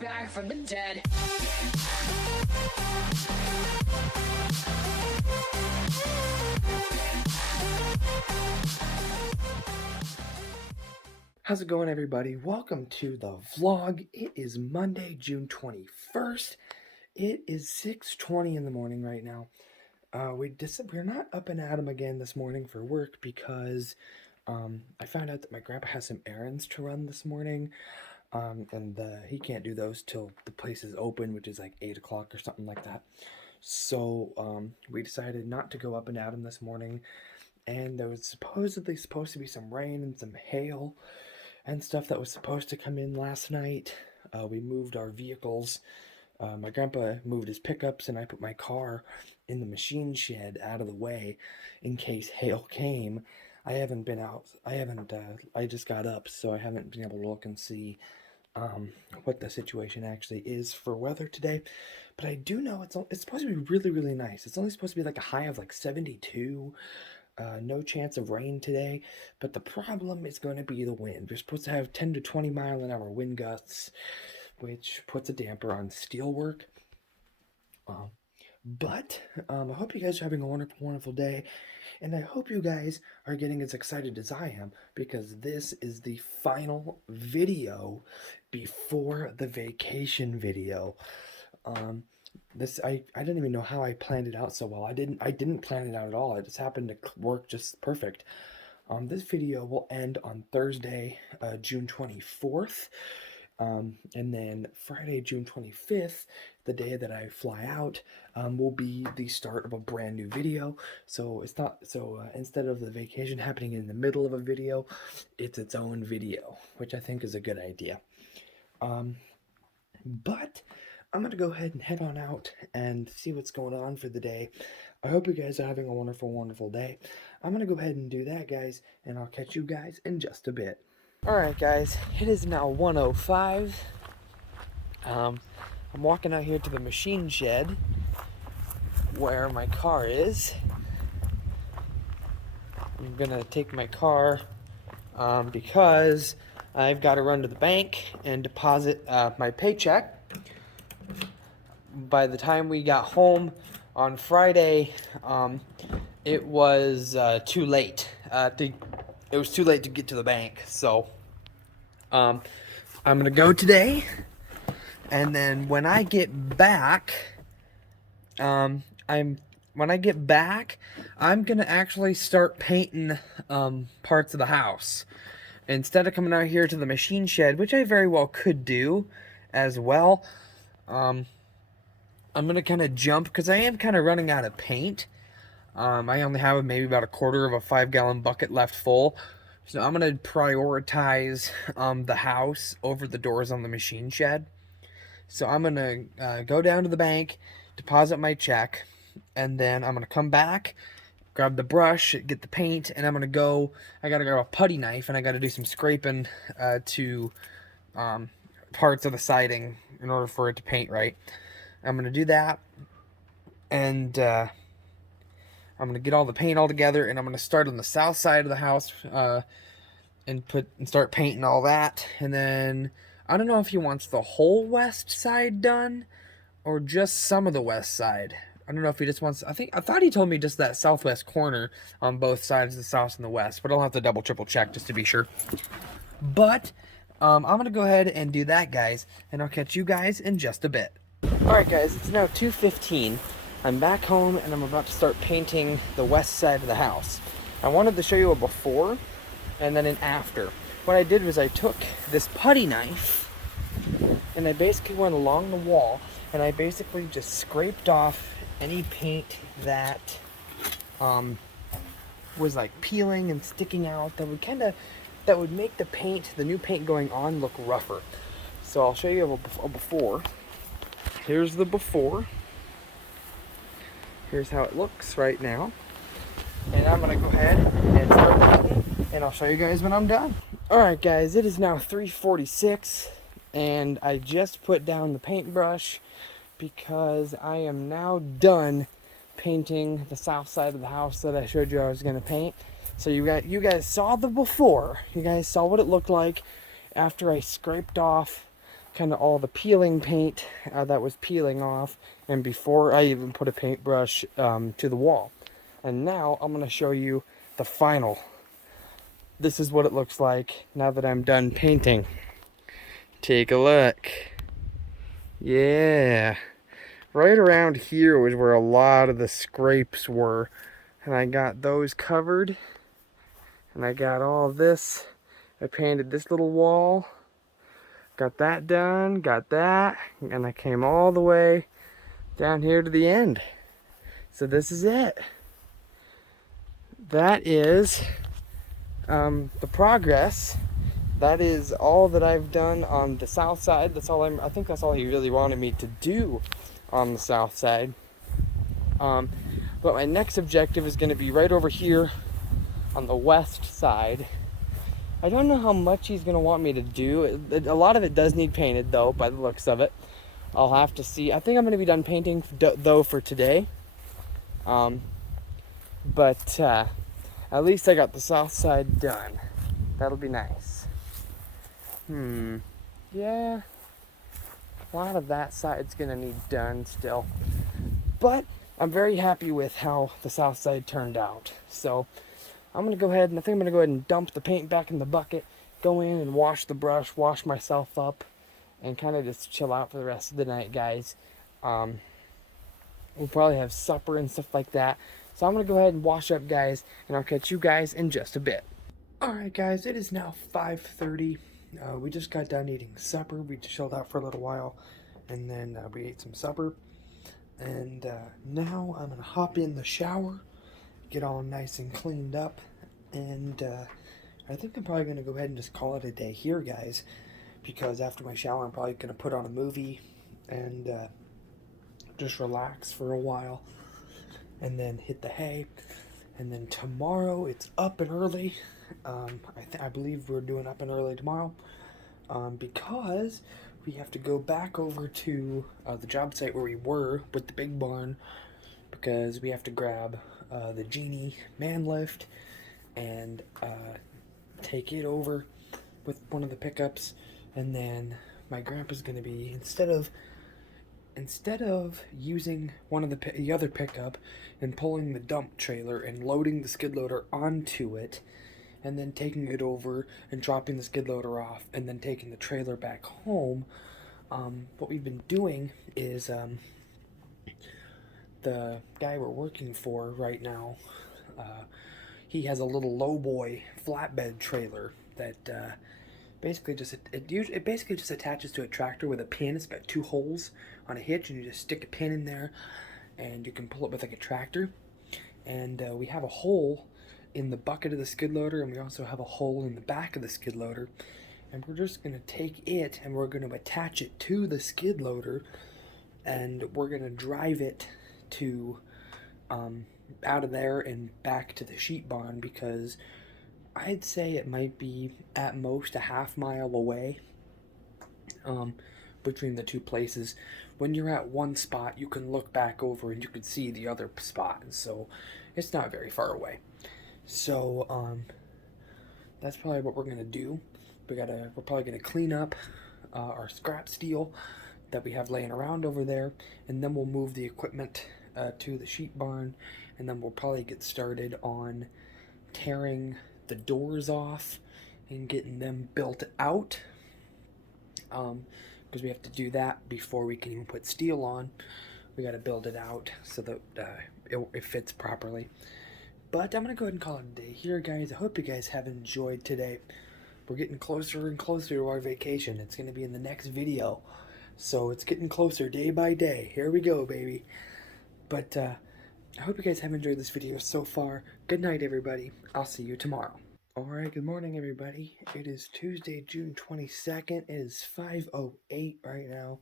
back from the dead. How's it going, everybody? Welcome to the vlog. It is Monday, June 21st. It is 6:20 in the morning right now. We're not up and at 'em again this morning for work because I found out that my grandpa has some errands to run this morning, and he can't do those till the place is open, which is like 8 o'clock or something like that. So we decided not to go up and at 'em this morning, and there was supposedly supposed to be some rain and some hail and stuff that was supposed to come in last night. We moved our vehicles. My grandpa moved his pickups, and I put my car in the machine shed out of the way in case hail came. I haven't been out. I just got up, so I haven't been able to look and see what the situation actually is for weather today. But I do know it's supposed to be really, really nice. It's only supposed to be like a high of like 72. No chance of rain today, but the problem is going to be the wind. We're supposed to have 10 to 20 mile an hour wind gusts, which puts a damper on steel work. But I hope you guys are having a wonderful, wonderful day, and I hope you guys are getting as excited as I am, because this is the final video before the vacation video. I didn't even know how I planned it out so well. I didn't plan it out at all. It just happened to work just perfect. This video will end on Thursday, June 24th. And then Friday, June 25th, the day that I fly out, will be the start of a brand new video. So it's not instead of the vacation happening in the middle of a video, it's its own video, which I think is a good idea. But I'm going to go ahead and head on out and see what's going on for the day. I hope you guys are having a wonderful, wonderful day. I'm going to go ahead and do that, guys, and I'll catch you guys in just a bit. Alright, guys, it is now 1:05. I'm walking out here to the machine shed where my car is. I'm going to take my car because I've got to run to the bank and deposit my paycheck. By the time we got home on Friday, it was too late. It was too late to get to the bank, so I'm gonna go today, and then when I get back, I'm gonna actually start painting parts of the house instead of coming out here to the machine shed, which I very well could do as well. I'm going to kind of jump because I am kind of running out of paint. I only have maybe about a quarter of a 5-gallon bucket left full. So I'm going to prioritize the house over the doors on the machine shed. So I'm going to go down to the bank, deposit my check, and then I'm going to come back, grab the brush, get the paint, and I'm going to go. I got to grab a putty knife, and I got to do some scraping to parts of the siding in order for it to paint right. I'm going to do that, and I'm going to get all the paint all together, and I'm going to start on the south side of the house and start painting all that. And then I don't know if he wants the whole west side done or just some of the west side. I don't know if he just wants, I thought he told me just that southwest corner on both sides, the south and the west, but I'll have to double triple check just to be sure. But I'm going to go ahead and do that, guys, and I'll catch you guys in just a bit. Alright, guys, it's now 2:15. I'm back home and I'm about to start painting the west side of the house. I wanted to show you a before and then an after. What I did was I took this putty knife and I basically went along the wall and I basically just scraped off any paint that was like peeling and sticking out that would make the new paint going on look rougher. So I'll show you a before. Here's the before. Here's how it looks right now. And I'm gonna go ahead and start painting, and I'll show you guys when I'm done. Alright, guys, it is now 3:46 and I just put down the paintbrush because I am now done painting the south side of the house that I showed you I was gonna paint. So you guys saw the before. You guys saw what it looked like after I scraped off kind of all the peeling paint that was peeling off, and before I even put a paintbrush to the wall. And now I'm going to show you the final. This is what it looks like now that I'm done painting. Take a look. Yeah. Right around here was where a lot of the scrapes were. And I got those covered. And I got all this. I painted this little wall. Got that done. Got that. And I came all the way down here to the end. So this is it. That is the progress. That is all that I've done on the south side. I think that's all he really wanted me to do on the south side. But my next objective is going to be right over here on the west side. I don't know how much he's going to want me to do. A lot of it does need painted, though, by the looks of it. I'll have to see. I think I'm going to be done painting, though, for today. But at least I got the south side done. That'll be nice. Yeah. A lot of that side's going to need done still. But I'm very happy with how the south side turned out. So I'm going to go ahead and I think I'm going to go ahead and dump the paint back in the bucket, go in and wash the brush, wash myself up, and kind of just chill out for the rest of the night, guys. We'll probably have supper and stuff like that. So I'm going to go ahead and wash up, guys, and I'll catch you guys in just a bit. Alright, guys, it is now 5:30. We just got done eating supper. We chilled out for a little while, and then we ate some supper. And now I'm going to hop in the shower, get all nice and cleaned up, and I think I'm probably going to go ahead and just call it a day here, guys, because after my shower I'm probably going to put on a movie and just relax for a while, and then hit the hay. And then tomorrow it's up and early. I believe we're doing up and early tomorrow because we have to go back over to the job site where we were with the big barn, because we have to grab the Genie man lift and take it over with one of the pickups. And then my grandpa's going to be, instead of using one of the other pickup and pulling the dump trailer and loading the skid loader onto it, and then taking it over and dropping the skid loader off and then taking the trailer back home, what we've been doing is the guy we're working for right now, he has a little lowboy flatbed trailer that basically it basically just attaches to a tractor with a pin. It's got 2 holes on a hitch, and you just stick a pin in there, and you can pull it with like a tractor. And we have a hole in the bucket of the skid loader, and we also have a hole in the back of the skid loader. And we're just going to take it and we're going to attach it to the skid loader, and we're going to drive it to out of there and back to the sheep barn, because I'd say it might be at most a half-mile away between the two places. When you're at one spot, you can look back over and you can see the other spot, so it's not very far away. So that's probably what we're gonna do. We're probably gonna clean up our scrap steel that we have laying around over there, and then we'll move the equipment to the sheep barn, and then we'll probably get started on tearing the doors off and getting them built out, because we have to do that before we can even put steel on. We got to build it out so that it fits properly. But I'm gonna go ahead and call it a day here, guys. I hope you guys have enjoyed today. We're getting closer and closer to our vacation. It's gonna be in the next video, so it's getting closer day by day. Here we go, baby. But I hope you guys have enjoyed this video so far. Good night, everybody. I'll see you tomorrow. Alright, good morning, everybody. It is Tuesday, June 22nd. It is 5:08 right now.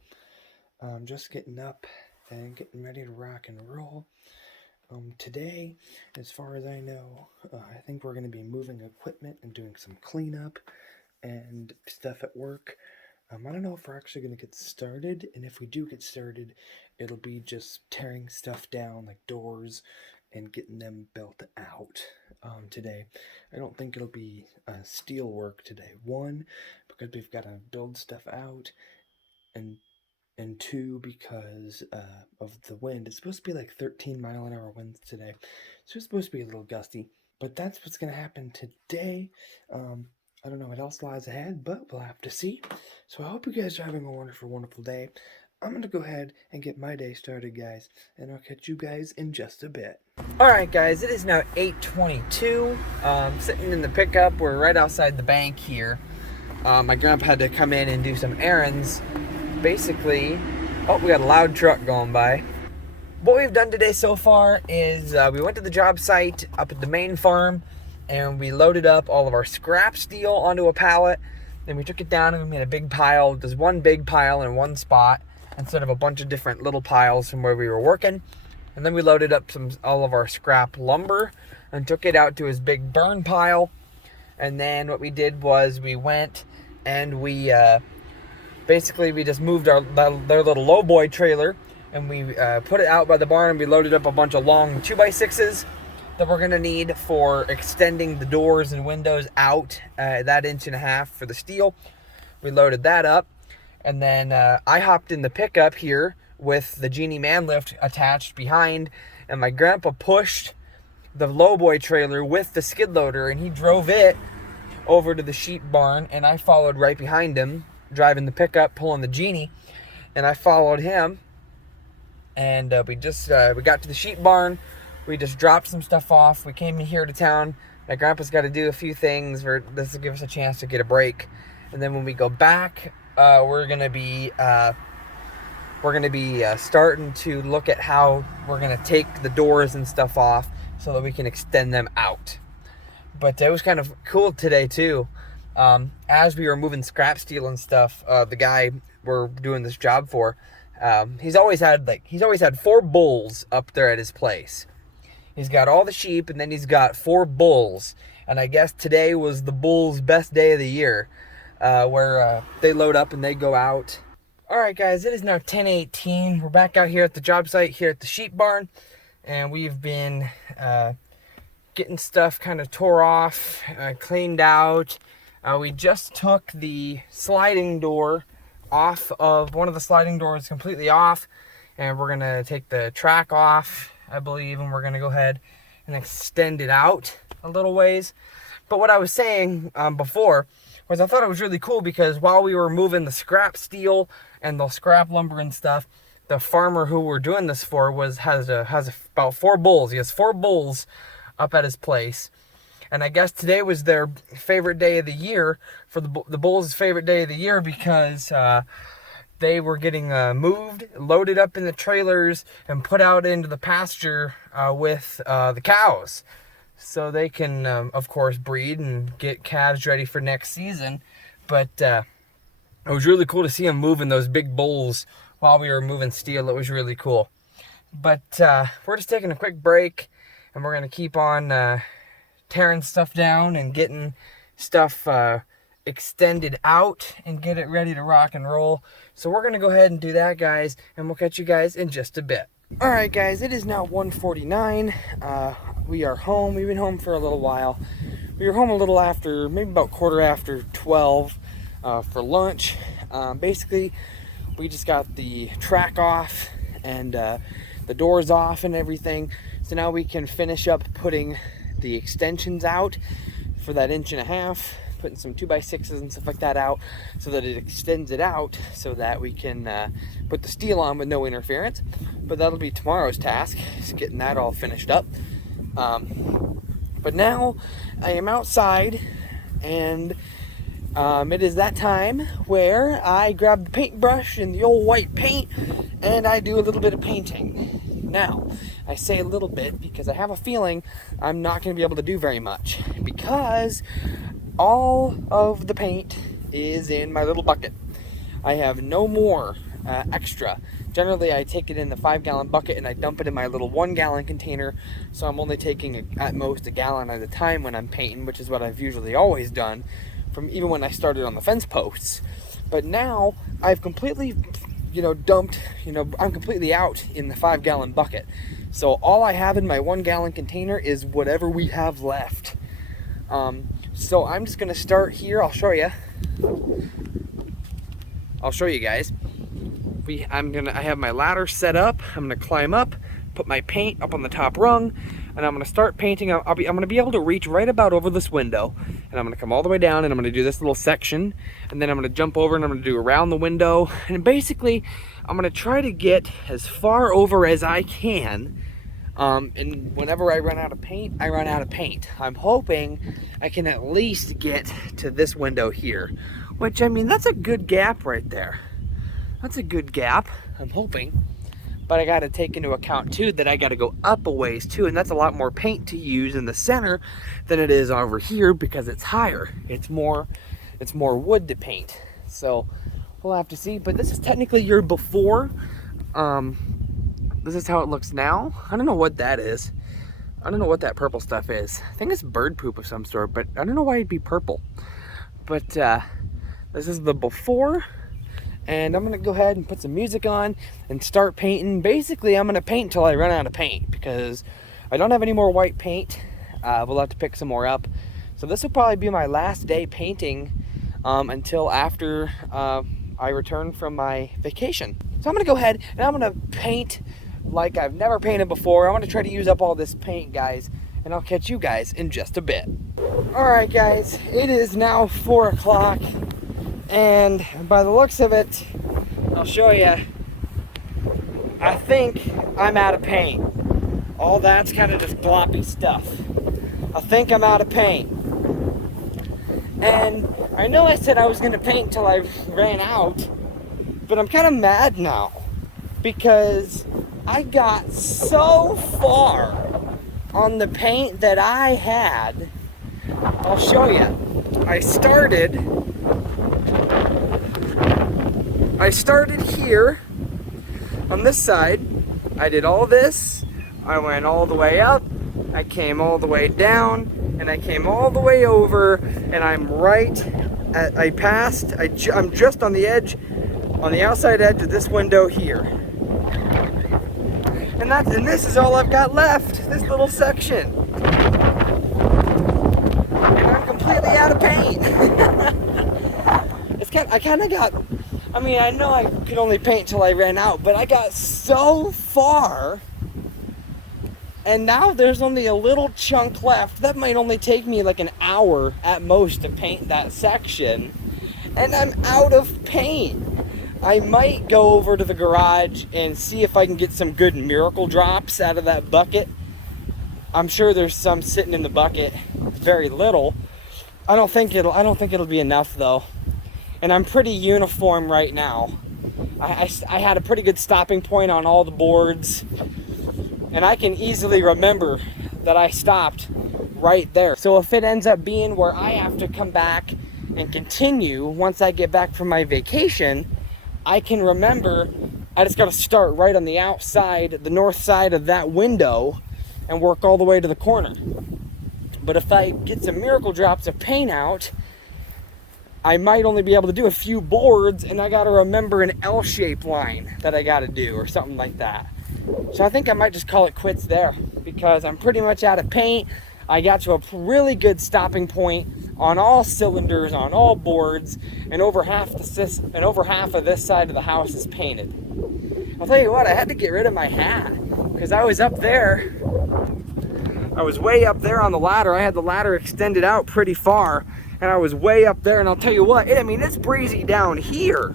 I'm just getting up and getting ready to rock and roll. Today, as far as I know, I think we're going to be moving equipment and doing some cleanup and stuff at work. I don't know if we're actually going to get started, and if we do get started, it'll be just tearing stuff down, like doors, and getting them built out today. I don't think it'll be steel work today. One, because we've got to build stuff out, and and 2 because of the wind. It's supposed to be like 13-mile-an-hour winds today, so it's supposed to be a little gusty. But that's what's going to happen today. I don't know what else lies ahead, but we'll have to see. So I hope you guys are having a wonderful, wonderful day. I'm going to go ahead and get my day started, guys, and I'll catch you guys in just a bit. Alright, guys, it is now 8:22. Sitting in the pickup. We're right outside the bank here. My grandpa had to come in and do some errands. Basically, oh, we got a loud truck going by. What we've done today so far is we went to the job site up at the main farm, and we loaded up all of our scrap steel onto a pallet. Then we took it down and we made a big pile. There's one big pile in one spot instead of a bunch of different little piles from where we were working. And then we loaded up all of our scrap lumber and took it out to his big burn pile. And then what we did was we went and we basically we just moved their little lowboy trailer, and we put it out by the barn. We loaded up a bunch of long 2x6s that we're gonna need for extending the doors and windows out that 1.5 inch for the steel. We loaded that up, and then I hopped in the pickup here with the Genie man lift attached behind, and my grandpa pushed the lowboy trailer with the skid loader, and he drove it over to the sheep barn, and I followed right behind him, driving the pickup, pulling the Genie, and I followed him. And we got to the sheep barn. We just dropped some stuff off. We came here to town. My grandpa's got to do a few things. This will give us a chance to get a break. And then when we go back, we're gonna be starting to look at how we're gonna take the doors and stuff off so that we can extend them out. But it was kind of cool today too. As we were moving scrap steel and stuff, the guy we're doing this job for, he's always had 4 bulls up there at his place. He's got all the sheep, and then he's got 4 bulls. And I guess today was the bulls' best day of the year, where they load up and they go out. All right, guys, it is now 10:18. We're back out here at the job site here at the sheep barn, and we've been getting stuff kind of tore off, cleaned out. We just took the sliding door off of one of the sliding doors completely off, and we're gonna take the track off, I believe, and we're gonna go ahead and extend it out a little ways. But what I was saying before was I thought it was really cool because while we were moving the scrap steel and the scrap lumber and stuff, the farmer who we're doing this for has about 4 bulls. He has 4 bulls up at his place. And I guess today was their favorite day of the year, for the bulls' favorite day of the year, because they were getting moved, loaded up in the trailers, and put out into the pasture with the cows. So they can, of course, breed and get calves ready for next season. But it was really cool to see them moving those big bulls while we were moving steel. It was really cool. But we're just taking a quick break, and we're going to keep on tearing stuff down and getting stuff extended out and get it ready to rock and roll. So we're going to go ahead and do that, guys, and we'll catch you guys in just a bit. Alright, guys, it is now 1:49. We are home. We've been home for a little while. We were home a little after, maybe about 12:15 for lunch. Basically, we just got the track off and the doors off and everything. So now we can finish up putting the extensions out for that 1.5 inch, putting some 2x6s and stuff like that out so that it extends it out so that we can put the steel on with no interference. But that'll be tomorrow's task, is getting that all finished up. But now I am outside, and it is that time where I grab the paintbrush and the old white paint and I do a little bit of painting. Now, I say a little bit because I have a feeling I'm not going to be able to do very much, because all of the paint is in my little bucket. I have no more extra. Generally, I take it in the 5-gallon bucket and I dump it in my little 1-gallon container, so I'm only taking at most a gallon at a time when I'm painting, which is what I've usually always done from even when I started on the fence posts. But now I've completely dumped, I'm completely out in the 5-gallon bucket. So all I have in my 1-gallon container is whatever we have left. So I'm just gonna start here. I'll show you guys. I have my ladder set up. I'm gonna climb up, put my paint up on the top rung, and I'm gonna start painting. I'm gonna be able to reach right about over this window, and I'm gonna come all the way down, and I'm gonna do this little section, and then I'm gonna jump over and I'm gonna do around the window, and basically I'm gonna try to get as far over as I can. And whenever I run out of paint, I run out of paint. I'm hoping I can at least get to this window here, which, I mean, that's a good gap right there. That's a good gap, I'm hoping. But I gotta take into account too that I gotta go up a ways too, and that's a lot more paint to use in the center than it is over here because it's higher. It's more wood to paint. So we'll have to see. But this is technically your before. This is how it looks now. I don't know what that is. I don't know what that purple stuff is. I think it's bird poop of some sort, but I don't know why it'd be purple. But this is the before. And I'm gonna go ahead and put some music on and start painting. Basically, I'm gonna paint until I run out of paint because I don't have any more white paint. We'll have to pick some more up. So this will probably be my last day painting until after I return from my vacation. So I'm gonna go ahead and I'm gonna paint like I've never painted before. I'm gonna try to use up all this paint, guys, and I'll catch you guys in just a bit. All right, guys, it is now 4 o'clock. And by the looks of it, I'll show you, I think I'm out of paint. All that's kind of just gloppy stuff. I think I'm out of paint. And I know I said I was gonna paint until I ran out, but I'm kind of mad now because I got so far on the paint that I had. I'll show you. I started here on this side. I did all this. I went all the way up. I came all the way down, and I came all the way over, and I'm I'm just on the edge, on the outside edge of this window here. And this is all I've got left, this little section. And I'm completely out of paint. I mean, I know I could only paint till I ran out, but I got so far, and now there's only a little chunk left. That might only take me like an hour at most to paint that section, and I'm out of paint. I might go over to the garage and see if I can get some good miracle drops out of that bucket. I'm sure there's some sitting in the bucket, very little. I don't think it'll be enough though. And I'm pretty uniform right now. I had a pretty good stopping point on all the boards, and I can easily remember that I stopped right there. So if it ends up being where I have to come back and continue once I get back from my vacation, I can remember I just got to start right on the outside, the north side of that window, and work all the way to the corner. But if I get some miracle drops of paint out, I might only be able to do a few boards, and I got to remember an L-shaped line that I got to do or something like that. So I think I might just call it quits there because I'm pretty much out of paint. I got to a really good stopping point on all cylinders, on all boards, and over half of this side of the house is painted. I'll tell you what, I had to get rid of my hat because I was up there. I was way up there on the ladder. I had the ladder extended out pretty far, and I was way up there. And I'll tell you what, I mean, it's breezy down here,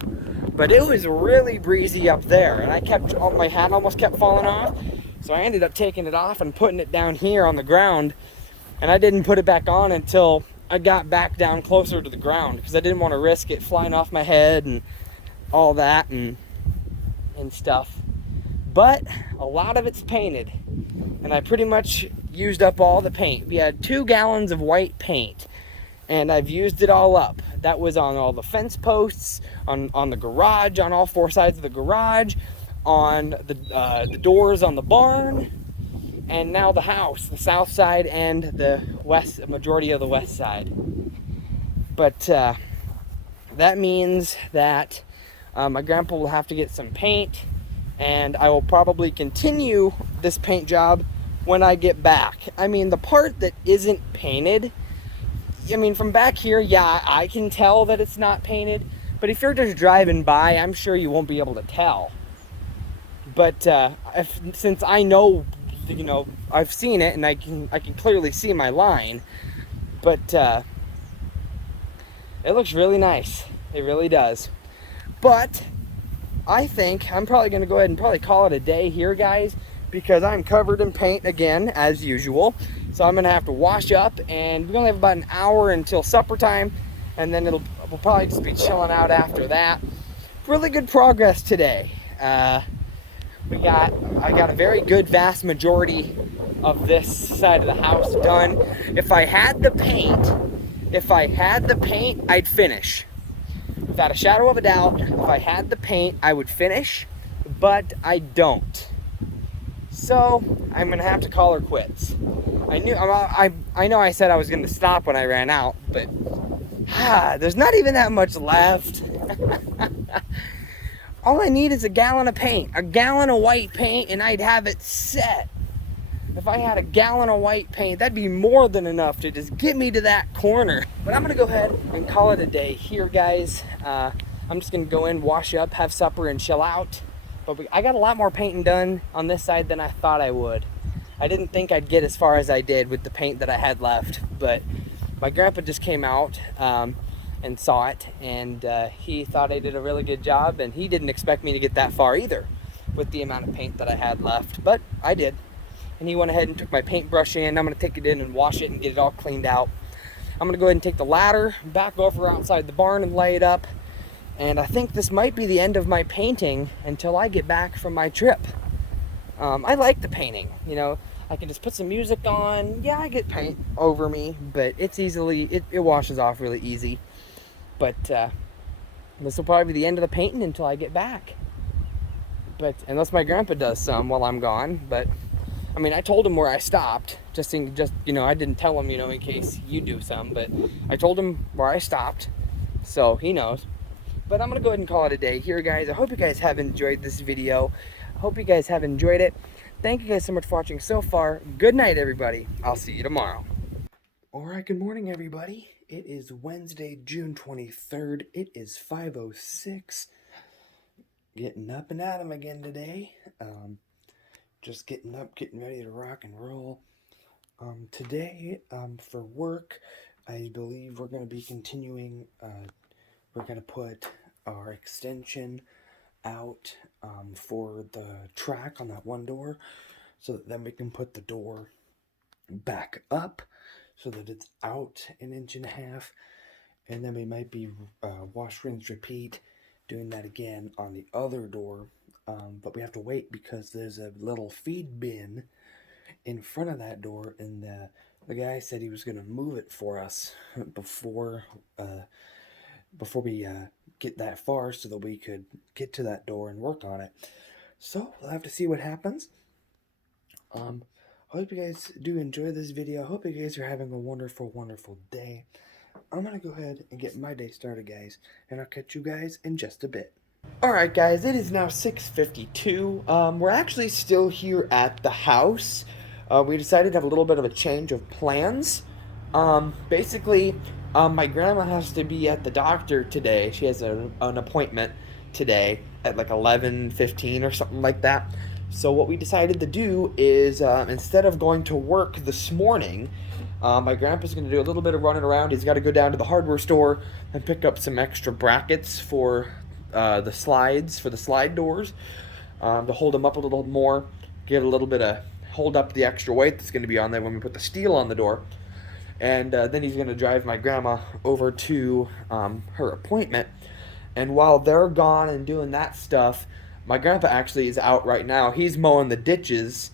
but it was really breezy up there. And my hat almost kept falling off. So I ended up taking it off and putting it down here on the ground. And I didn't put it back on until I got back down closer to the ground because I didn't want to risk it flying off my head and all that and stuff. But a lot of it's painted, and I pretty much used up all the paint. We had 2 gallons of white paint, and I've used it all up. That was on all the fence posts, on the garage, on all 4 sides of the garage, on the doors on the barn, and now the house, the south side and the majority of the west side. But that means that my grandpa will have to get some paint, and I will probably continue this paint job when I get back. I mean, the part that isn't painted, I mean, from back here, yeah, I can tell that it's not painted, But if you're just driving by, I'm sure you won't be able to tell. But since I know, I've seen it and I can clearly see my line. But it looks really nice. It really does. But I think I'm probably going to go ahead and probably call it a day here, guys, because I'm covered in paint again, as usual. So I'm going to have to wash up, and we only have about an hour until supper time, and then we'll probably just be chilling out after that. Really good progress today. I got a very good vast majority of this side of the house done. If I had the paint, I'd finish. Without a shadow of a doubt, if I had the paint, I would finish, but I don't. So I'm gonna have to call her quits. I know I said I was gonna stop when I ran out, but there's not even that much left. All I need is a gallon of paint, a gallon of white paint, and I'd have it set. If I had a gallon of white paint, that'd be more than enough to just get me to that corner. But I'm gonna go ahead and call it a day here, guys. I'm just gonna go in, wash up, have supper, and chill out. But I got a lot more painting done on this side than I thought I would. I didn't think I'd get as far as I did with the paint that I had left, but my grandpa just came out and saw it, and he thought I did a really good job, and he didn't expect me to get that far either with the amount of paint that I had left, but I did. And he went ahead and took my paintbrush in. I'm going to take it in and wash it and get it all cleaned out. I'm going to go ahead and take the ladder back over outside the barn and lay it up. And I think this might be the end of my painting until I get back from my trip. I like the painting, I can just put some music on. Yeah, I get paint over me, but it washes off really easy. But this will probably be the end of the painting until I get back. But unless my grandpa does some while I'm gone, but I told him where I stopped, I didn't tell him, in case you do some, but I told him where I stopped, so he knows. But I'm going to go ahead and call it a day here, guys. I hope you guys have enjoyed this video. I hope you guys have enjoyed it. Thank you guys so much for watching so far. Good night, everybody. I'll see you tomorrow. All right, good morning, everybody. It is Wednesday, June 23rd. It is 5:06. Getting up and at 'em again today. Just getting up, getting ready to rock and roll. Today, for work, I believe we're going to be continuing. We're going to put our extension out for the track on that one door, so that then we can put the door back up so that it's out 1.5 inches, and then we might be wash, rinse, repeat, doing that again on the other door. But we have to wait because there's a little feed bin in front of that door, and the guy said he was going to move it for us before we get that far, so that we could get to that door and work on it. So we'll have to see what happens. I hope you guys do enjoy this video. I hope you guys are having a wonderful, wonderful day. I'm going to go ahead and get my day started, guys, and I'll catch you guys in just a bit. Alright, guys, it is now 6:52. We're actually still here at the house. We decided to have a little bit of a change of plans. Basically, my grandma has to be at the doctor today. She has an appointment today at like 11:15 or something like that. So what we decided to do is, instead of going to work this morning, my grandpa's going to do a little bit of running around. He's got to go down to the hardware store and pick up some extra brackets for the slides, for the slide doors, to hold them up a little more, get a little bit of hold up the extra weight that's going to be on there when we put the steel on the door. And then he's going to drive my grandma over to her appointment. And while they're gone and doing that stuff, my grandpa actually is out right now. He's mowing the ditches,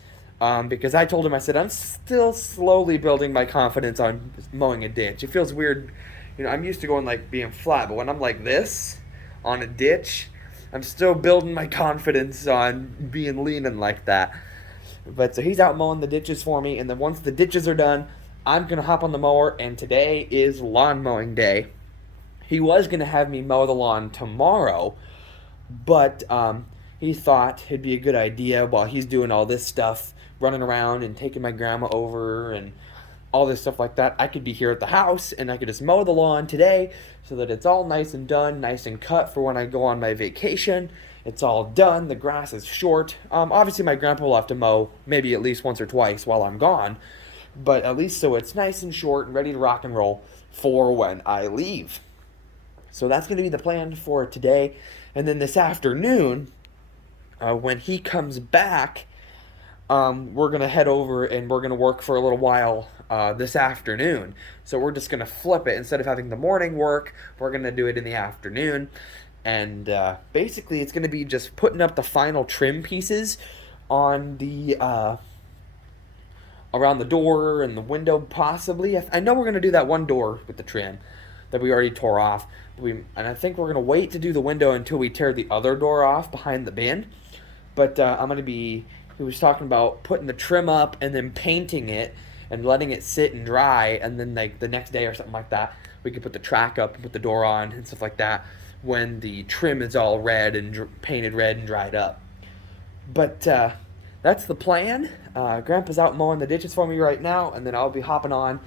because I told him, I said, I'm still slowly building my confidence on mowing a ditch. It feels weird. I'm used to going like being flat, but when I'm like this on a ditch, I'm still building my confidence on being leaning like that. But so he's out mowing the ditches for me, and then once the ditches are done, I'm going to hop on the mower, and today is lawn mowing day. He was going to have me mow the lawn tomorrow, but he thought it'd be a good idea while he's doing all this stuff, running around and taking my grandma over and all this stuff like that, I could be here at the house and I could just mow the lawn today so that it's all nice and done, nice and cut for when I go on my vacation. It's all done. The grass is short. Obviously, my grandpa will have to mow maybe at least once or twice while I'm gone, but at least so it's nice and short and ready to rock and roll for when I leave. So that's going to be the plan for today. And then this afternoon, when he comes back, we're going to head over and we're going to work for a little while this afternoon. So we're just going to flip it. Instead of having the morning work, we're going to do it in the afternoon. And basically, it's going to be just putting up the final trim pieces on the around the door and the window, possibly. I know we're going to do that one door with the trim that we already tore off. And I think we're going to wait to do the window until we tear the other door off behind the bin. But I'm going to be... He was talking about putting the trim up and then painting it and letting it sit and dry, and then like the next day or something like that, we could put the track up and put the door on and stuff like that when the trim is all red and painted red and dried up. But that's the plan. Grandpa's out mowing the ditches for me right now, and then I'll be hopping on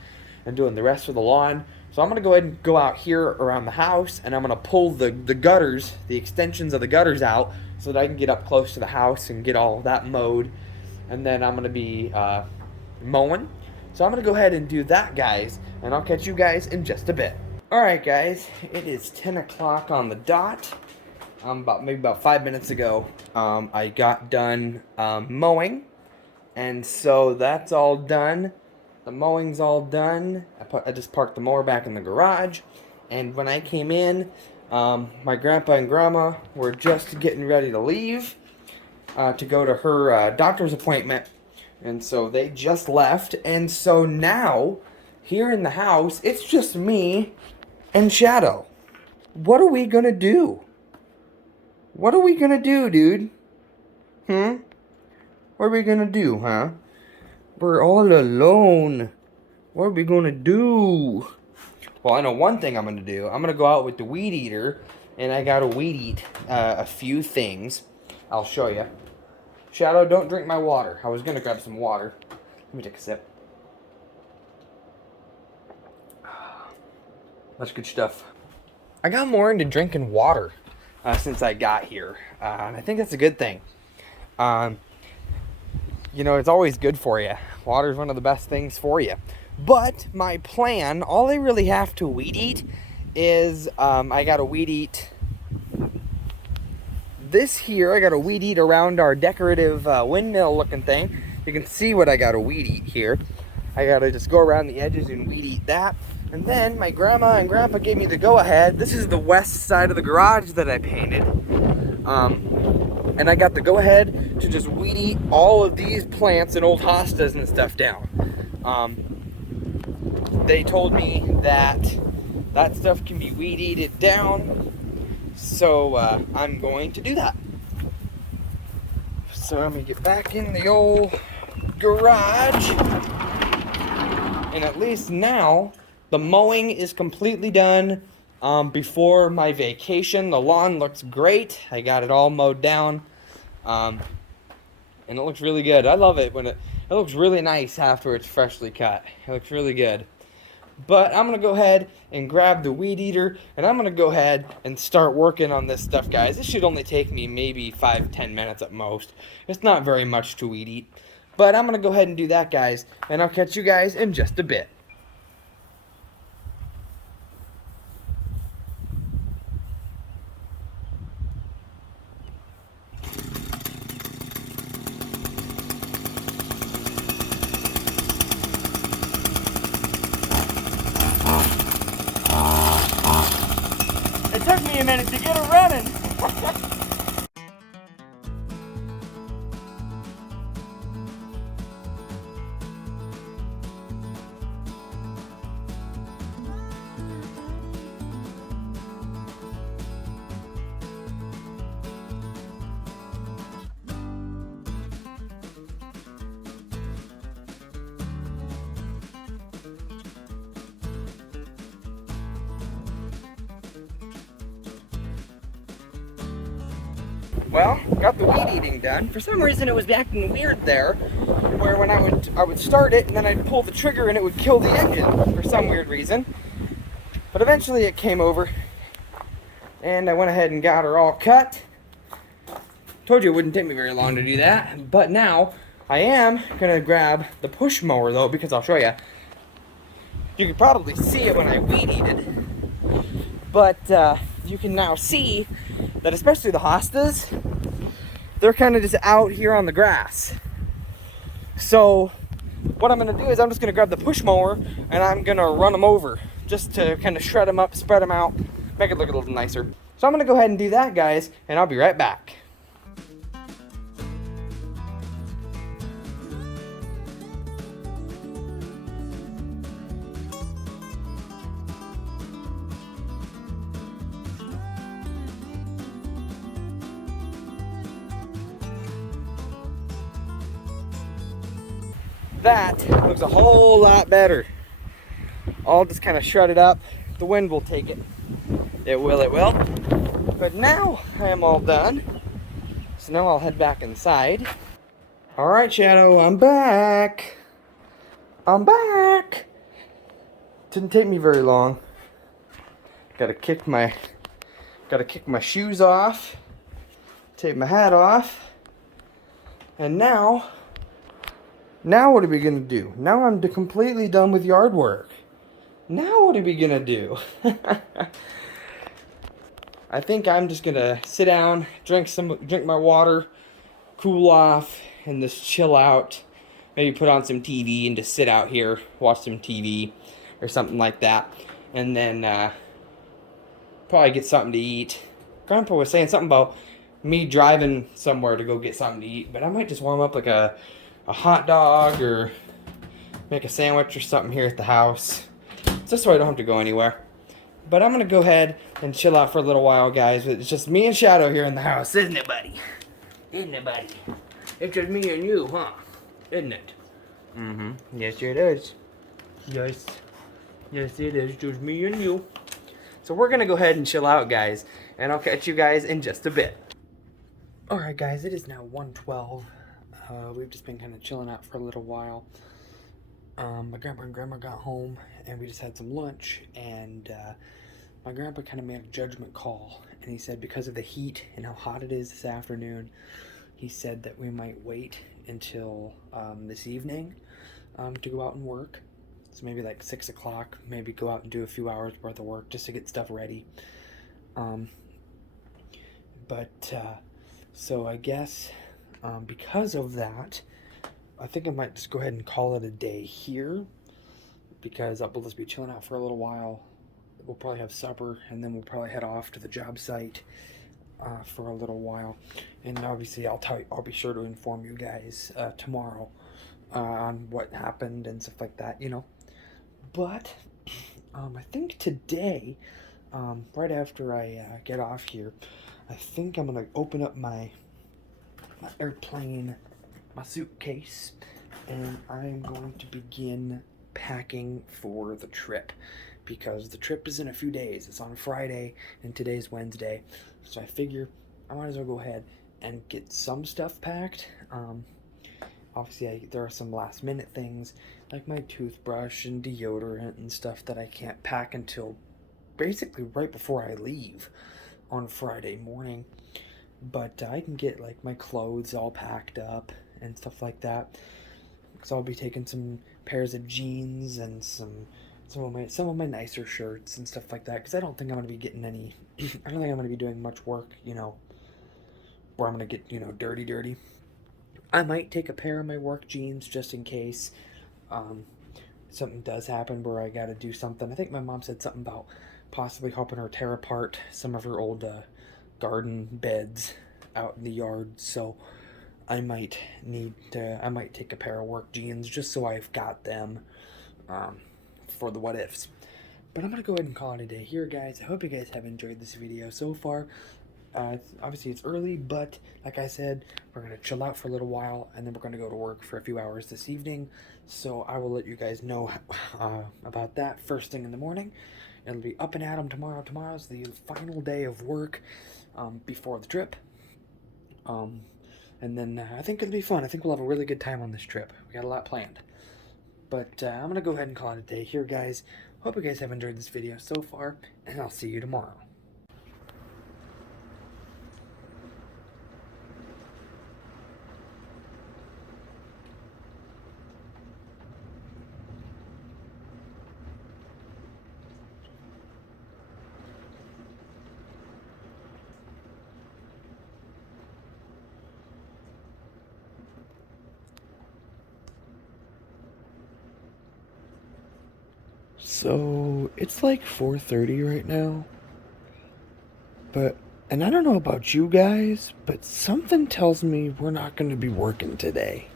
and doing the rest of the lawn. So I'm going to go ahead and go out here around the house, and I'm going to pull the gutters, the extensions of the gutters out, so that I can get up close to the house and get all of that mowed. And then I'm going to be mowing. So I'm going to go ahead and do that, guys, and I'll catch you guys in just a bit. Alright, guys, it is 10 o'clock on the dot. Maybe about 5 minutes ago, I got done mowing, and so that's all done. The mowing's all done. I just parked the mower back in the garage, and when I came in, my grandpa and grandma were just getting ready to leave to go to her doctor's appointment, and so they just left. And so now, here in the house, it's just me and Shadow. What are we gonna do? What are we gonna do, dude? What are we gonna do, huh? We're all alone. What are we gonna do? Well, I know one thing I'm going to do. I'm going to go out with the weed eater, and I got to weed eat a few things. I'll show you. Shadow, don't drink my water. I was going to grab some water. Let me take a sip. That's good stuff. I got more into drinking water since I got here, and I think that's a good thing. You know, it's always good for you. Water is one of the best things for you. But my plan, all I really have to weed eat is I got to weed eat this here. I got to weed eat around our decorative windmill looking thing. You can see what I got to weed eat here. I got to just go around the edges and weed eat that. And then my grandma and grandpa gave me the go ahead. This is the west side of the garage that I painted. And I got the go ahead to just weed eat all of these plants and old hostas and stuff down. They told me that stuff can be weed eated down, so I'm going to do that. So I'm going to get back in the old garage, and at least now the mowing is completely done. Before my vacation, the lawn looks great. I got it all mowed down, and it looks really good. I love it when it looks really nice after it's freshly cut. It looks really good. But I'm going to go ahead and grab the weed eater, and I'm going to go ahead and start working on this stuff, guys. This should only take me maybe 5-10 minutes at most. It's not very much to weed eat. But I'm going to go ahead and do that, guys, and I'll catch you guys in just a bit. It took me a minute to get it running. Well, got the weed eating done. For some reason, it was acting weird there, where when I would start it and then I'd pull the trigger and it would kill the engine for some weird reason. But eventually it came over, and I went ahead and got her all cut. Told you it wouldn't take me very long to do that, but now I am gonna grab the push mower though, because I'll show you. You can probably see it when I weed eat it, but you can now see that especially the hostas, they're kind of just out here on the grass. So what I'm gonna do is I'm just gonna grab the push mower and I'm gonna run them over just to kind of shred them up, spread them out, make it look a little nicer. So I'm gonna go ahead and do that, guys, and I'll be right back. That looks a whole lot better. All just kind of shredded up. The wind will take it. It will, it will. But now I am all done. So now I'll head back inside. All right, Shadow, I'm back. I'm back. Didn't take me very long. Gotta kick my shoes off. Take my hat off. And now what are we gonna do? Now I'm completely done with yard work. Now what are we gonna do? I think I'm just gonna sit down, drink my water, cool off, and just chill out. Maybe put on some TV and just sit out here, watch some TV or something like that. And then probably get something to eat. Grandpa was saying something about me driving somewhere to go get something to eat, but I might just warm up like a hot dog or make a sandwich or something here at the house, just so I don't have to go anywhere. But I'm gonna go ahead and chill out for a little while, guys. It's just me and Shadow here in the house, isn't it, buddy? Isn't it, buddy? It's just me and you, huh? Isn't it? Mm-hmm. Yes, it is. Yes. Yes, it is. Just me and you. So we're gonna go ahead and chill out, guys, and I'll catch you guys in just a bit. Alright, guys, it is now 1:12. We've just been kind of chilling out for a little while. My grandpa and grandma got home and we just had some lunch, and my grandpa kind of made a judgment call, and he said because of the heat and how hot it is this afternoon, he said that we might wait until this evening to go out and work. So maybe like 6 o'clock, maybe go out and do a few hours worth of work just to get stuff ready. So I guess because of that, I think I might just go ahead and call it a day here, because we'll just be chilling out for a little while. We'll probably have supper, and then we'll probably head off to the job site for a little while. And obviously I'll be sure to inform you guys tomorrow on what happened and stuff like that, you know. But I think today, right after I get off here, I think I'm gonna open up my airplane, my suitcase, and I'm going to begin packing for the trip, because the trip is in a few days. It's on Friday and today's Wednesday, so I figure I might as well go ahead and get some stuff packed. Obviously there are some last minute things like my toothbrush and deodorant and stuff that I can't pack until basically right before I leave on Friday morning. But I can get like my clothes all packed up and stuff like that, because I'll be taking some pairs of jeans and some of my nicer shirts and stuff like that, because I don't think I'm gonna be getting any I don't think I'm gonna be doing much work, you know, where I'm gonna get, you know, dirty. I might take a pair of my work jeans just in case something does happen where I gotta do something. I think my mom said something about possibly helping her tear apart some of her old garden beds out in the yard, so I might take a pair of work jeans just so I've got them for the what ifs. But I'm gonna go ahead and call it a day here, guys. I hope you guys have enjoyed this video so far. Obviously it's early, but like I said, we're gonna chill out for a little while, and then we're gonna go to work for a few hours this evening. So I will let you guys know about that first thing in the morning. It'll be up and at 'em tomorrow. Tomorrow's the final day of work before the trip. And then I think it'll be fun. I think we'll have a really good time on this trip. We got a lot planned. But I'm going to go ahead and call it a day here, guys. Hope you guys have enjoyed this video so far, and I'll see you tomorrow. So it's like 4:30 right now. And I don't know about you guys, but something tells me we're not going to be working today.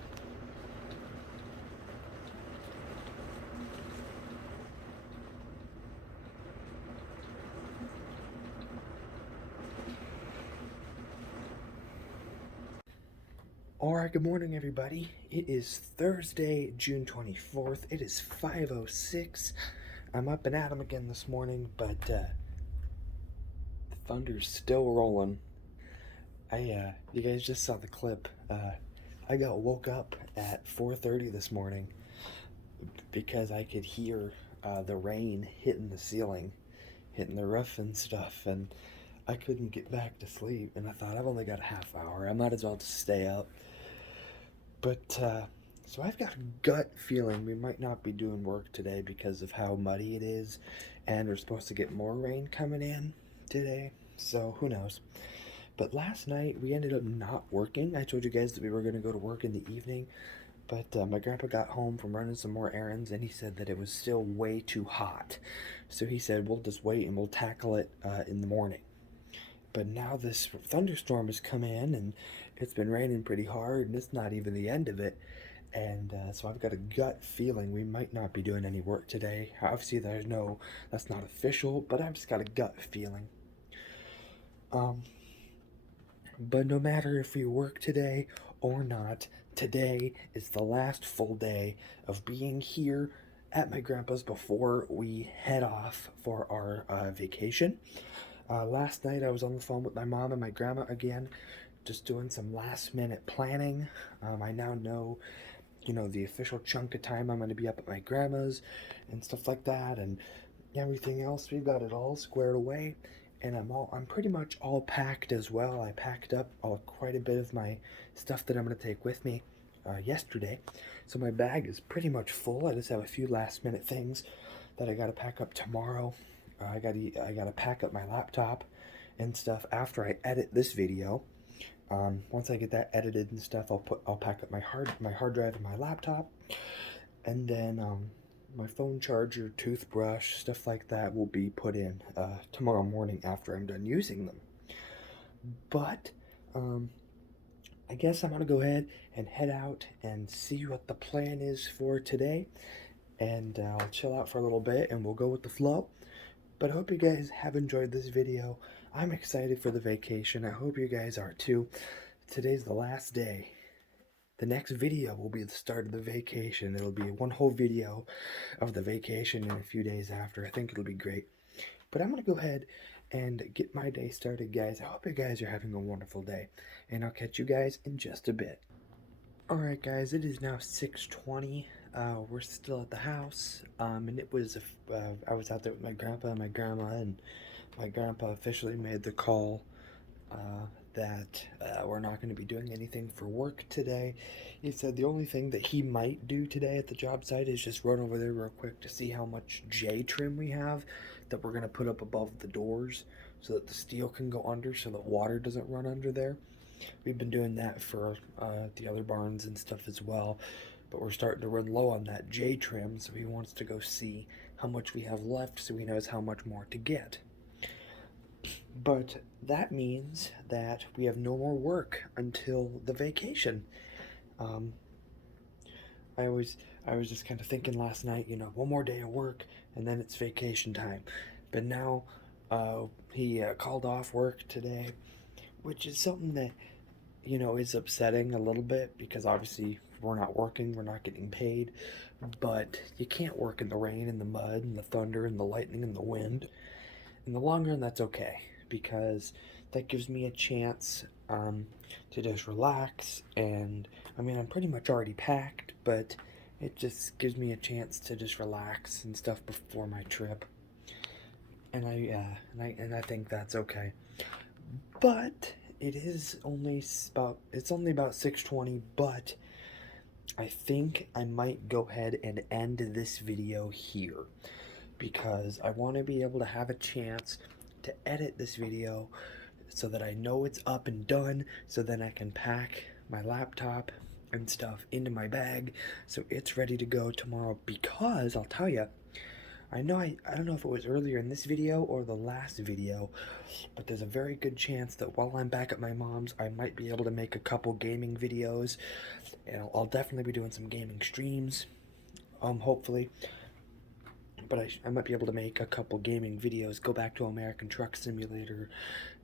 Alright, good morning, everybody. It is Thursday, June 24th. It is 5:06. I'm up and at 'em again this morning, but the thunder's still rolling. You guys just saw the clip. I got woke up at 4:30 this morning because I could hear the rain hitting the ceiling, hitting the roof and stuff, and I couldn't get back to sleep. And I thought, I've only got a half hour. I might as well just stay up. But, so I've got a gut feeling we might not be doing work today because of how muddy it is, and we're supposed to get more rain coming in today, so who knows. But last night we ended up not working. I told you guys that we were going to go to work in the evening, but my grandpa got home from running some more errands, and he said that it was still way too hot. So he said, we'll just wait and we'll tackle it in the morning. But now this thunderstorm has come in, and it's been raining pretty hard, and it's not even the end of it. And so I've got a gut feeling we might not be doing any work today. Obviously, that's not official, but I've just got a gut feeling. But no matter if we work today or not, today is the last full day of being here at my grandpa's before we head off for our vacation. Last night I was on the phone with my mom and my grandma again, just doing some last minute planning. I now know, the official chunk of time I'm going to be up at my grandma's and stuff like that, and everything else. We've got it all squared away, and I'm pretty much all packed as well. I packed up quite a bit of my stuff that I'm going to take with me yesterday, so my bag is pretty much full. I just have a few last minute things that I got to pack up tomorrow. I gotta pack up my laptop and stuff after I edit this video. Once I get that edited and stuff, I'll pack up my hard drive and my laptop, and then my phone charger, toothbrush, stuff like that will be put in tomorrow morning after I'm done using them. But I guess I'm gonna go ahead and head out and see what the plan is for today, and I'll chill out for a little bit and we'll go with the flow. But I hope you guys have enjoyed this video. I'm excited for the vacation. I hope you guys are too. Today's the last day. The next video will be the start of the vacation. It'll be one whole video of the vacation and a few days after. I think it'll be great. But I'm going to go ahead and get my day started, guys. I hope you guys are having a wonderful day. And I'll catch you guys in just a bit. Alright guys, it is now 6:20. We're still at the house, and it was, I was out there with my grandpa and my grandma, and my grandpa officially made the call that we're not going to be doing anything for work today. He said the only thing that he might do today at the job site is just run over there real quick to see how much J-trim we have that we're going to put up above the doors so that the steel can go under so that water doesn't run under there. We've been doing that for the other barns and stuff as well, but we're starting to run low on that J-trim, so he wants to go see how much we have left so he knows how much more to get. But that means that we have no more work until the vacation. I was just kind of thinking last night, one more day of work and then it's vacation time. But now he called off work today, which is something that, is upsetting a little bit because obviously we're not working, we're not getting paid, but you can't work in the rain and the mud and the thunder and the lightning and the wind. In the long run, that's okay because that gives me a chance to just relax. And I mean, I'm pretty much already packed, but it just gives me a chance to just relax and stuff before my trip. And I think that's okay. But it's only about 6:20, but I think I might go ahead and end this video here because I want to be able to have a chance to edit this video so that I know it's up and done, so then I can pack my laptop and stuff into my bag so it's ready to go tomorrow. Because I'll tell you, I don't know if it was earlier in this video or the last video, but there's a very good chance that while I'm back at my mom's, I might be able to make a couple gaming videos, and I'll definitely be doing some gaming streams, hopefully. But I might be able to make a couple gaming videos, go back to American Truck Simulator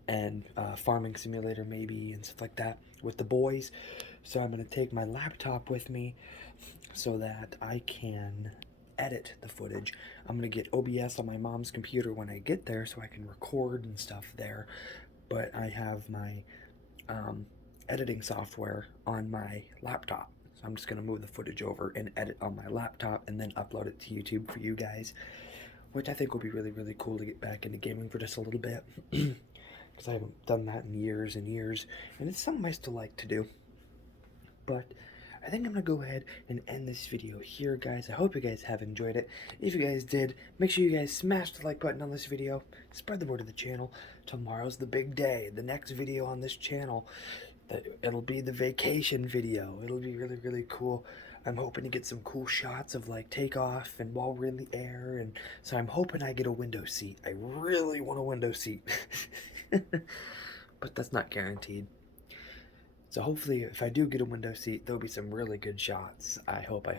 and Farming Simulator maybe, and stuff like that with the boys. So I'm going to take my laptop with me so that I can edit the footage. I'm going to get OBS on my mom's computer when I get there so I can record and stuff there. But I have my editing software on my laptop. So I'm just going to move the footage over and edit on my laptop and then upload it to YouTube for you guys, which I think will be really, really cool to get back into gaming for just a little bit, because I haven't done that in years and years, and it's something I still like to do. But I think I'm going to go ahead and end this video here, guys. I hope you guys have enjoyed it. If you guys did, make sure you guys smash the like button on this video. Spread the word of the channel. Tomorrow's the big day. The next video on this channel, it'll be the vacation video. It'll be really, really cool. I'm hoping to get some cool shots of like takeoff and while we're in the air. And so I'm hoping I get a window seat. I really want a window seat. But that's not guaranteed. So hopefully, if I do get a window seat, there'll be some really good shots. I hope.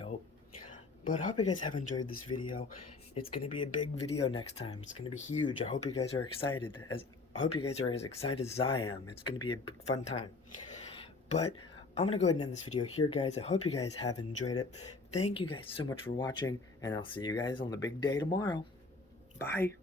But I hope you guys have enjoyed this video. It's going to be a big video next time. It's going to be huge. I hope you guys are excited. I hope you guys are as excited as I am. It's going to be a fun time. But I'm going to go ahead and end this video here, guys. I hope you guys have enjoyed it. Thank you guys so much for watching, and I'll see you guys on the big day tomorrow. Bye.